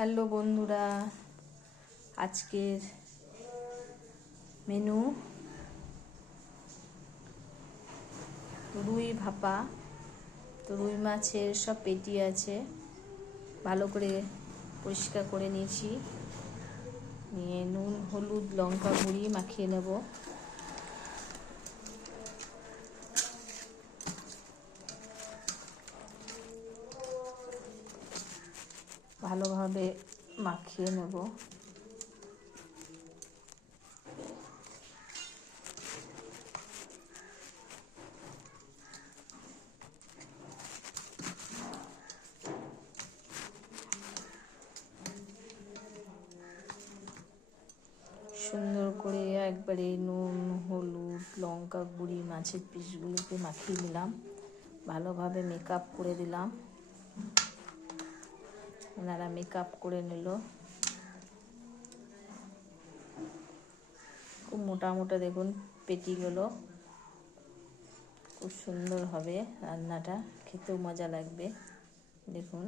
Hello বন্ধুরা, আজকের menu রুই ভাপা। তো রুই মাছের সব পেটি আছে, ভালো করে পরিষ্কার করে নিয়েছি। নিয়ে নুন, হলুদ, লঙ্কা গুঁড়ি মাখিয়ে নেব। ভালোভাবে মাখিয়ে নেব। সুন্দর করে একবারে নুন, হলুদ, লঙ্কা গুঁড়ি মাছের পিসগুলোকে মাখিয়ে নিলাম। ভালোভাবে মেকআপ করে দিলাম। ওনারা মেকআপ করে নিল। খুব মোটা মোটা দেখুন পেটিগুলো, খুব সুন্দর হবে রান্নাটা, খেতেও মজা লাগবে। দেখুন,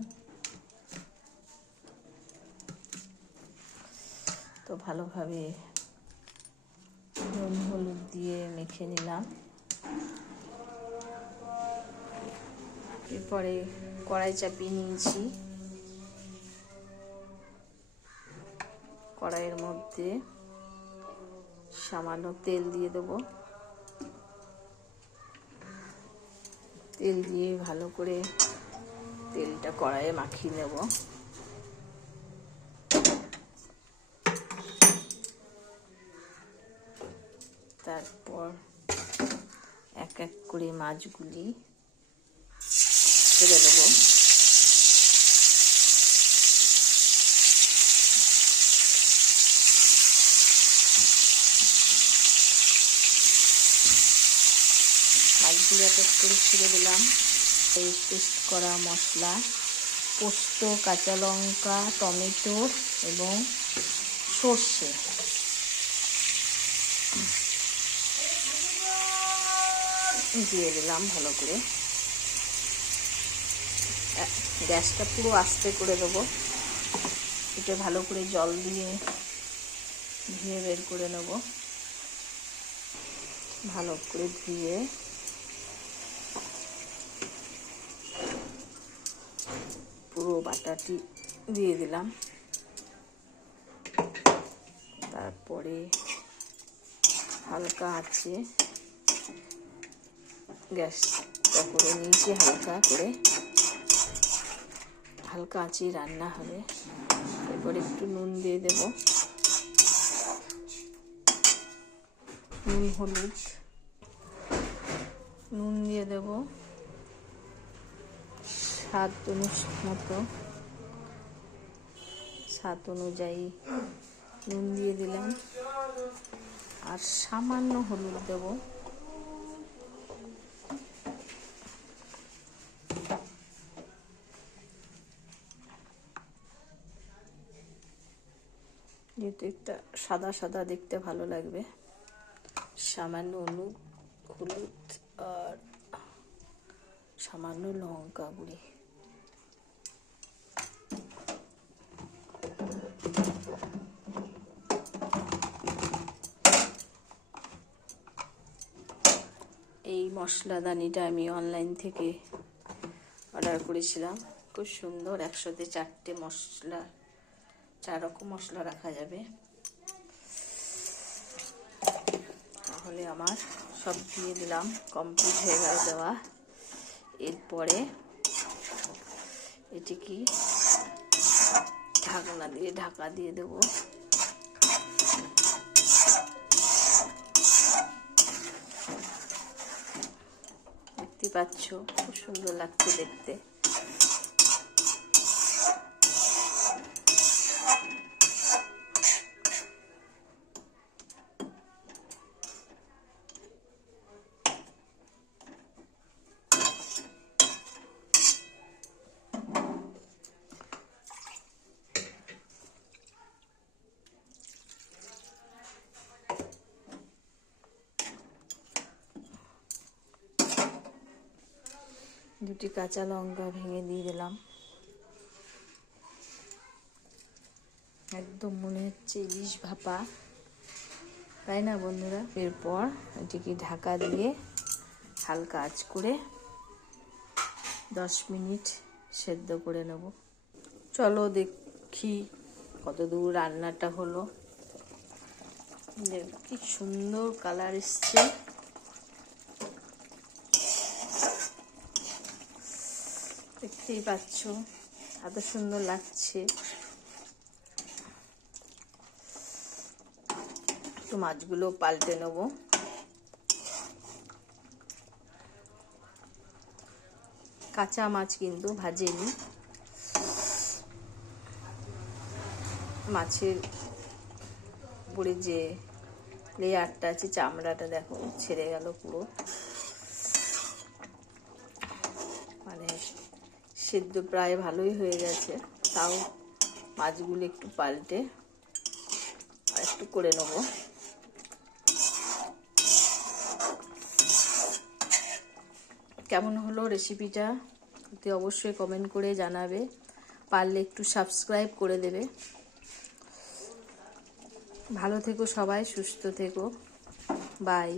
তো ভালোভাবে নুন হলুদ দিয়ে মেখে নিলাম। এরপরে কড়াই চাপিয়ে নিয়েছি। কড়াইয়ের মধ্যে সামান্য তেল দিয়ে দেবো। তেল দিয়ে ভালো করে তেলটা কড়াইয়ে মাখিয়ে নেব। তারপর এক এক করে মাছগুলি ছেড়ে দেবো। মাছগুলি এক এক করে ছেড়ে দিলাম। এই পেস্ট করা মশলা, পোস্ত, কাঁচা লঙ্কা, টমেটো এবং সর্ষে দিয়ে দিলাম ভালো করে। গ্যাসটা পুরো আস্তে করে দেবো। এটা ভালো করে জল দিয়ে ধুয়ে বের করে নেব। ভালো করে ধুয়ে পুরো বাটাটি দিয়ে দিলাম। তারপরে হালকা আছে গ্যাসটা করে নিয়েছি, হালকা আছে রান্না হবে। এরপরে একটু নুন দিয়ে দেব, নুন হলুদ, নুন দিয়ে দেব স্বাদ অনুযায়ী নুন দিয়ে দিলাম। আর সামান্য হলুদ দেব। যেহেতু একটা সাদা সাদা দেখতে ভালো লাগবে, সামান্য হলুদ আর সামান্য লঙ্কা গুঁড়ি। এই মশলাদানিটা আমি অনলাইন থেকে অর্ডার করেছিলাম। খুব সুন্দর, একসাথে 4 রকম মশলা রাখা যাবে। তাহলে আমার সব দিয়ে দিলাম, কমপ্লিট হয়ে গেল দেওয়া। এরপরে এটিকে ঢাকা দিয়ে দেবো। দেখতে পাচ্ছ খুব সুন্দর লাগছে দেখতে। দুটি কাঁচা লঙ্কা ভেঙে দিয়ে দিলাম। একদম মনে হচ্ছে ইলিশ ভাপা, তাই না বন্ধুরা? এরপর এটিকে ঢাকা দিয়ে হালকা আঁচ করে 10 মিনিট সেদ্ধ করে নেব। চলো দেখি কতদূর রান্নাটা হলো। কি সুন্দর কালার এসছে, দেখতেই পাচ্ছ এত সুন্দর লাগছে। একটু মাছগুলো পাল্টে নেব। কাঁচা মাছ কিন্তু ভাজেনি। মাছের উপরে যে লেয়ারটা আছে, চামড়াটা দেখো ছেড়ে গেল পুরো। মানে সেদ্ধ প্রায় ভালোই হয়ে গেছে, তাও মাছগুলো একটু পাল্টে আর একটু করে নেব। কেমন হলো রেসিপিটা এতে অবশ্যই কমেন্ট করে জানাবে, পারলে একটু সাবস্ক্রাইব করে দেবে। ভালো থেকো সবাই, সুস্থ থেকো, বাই।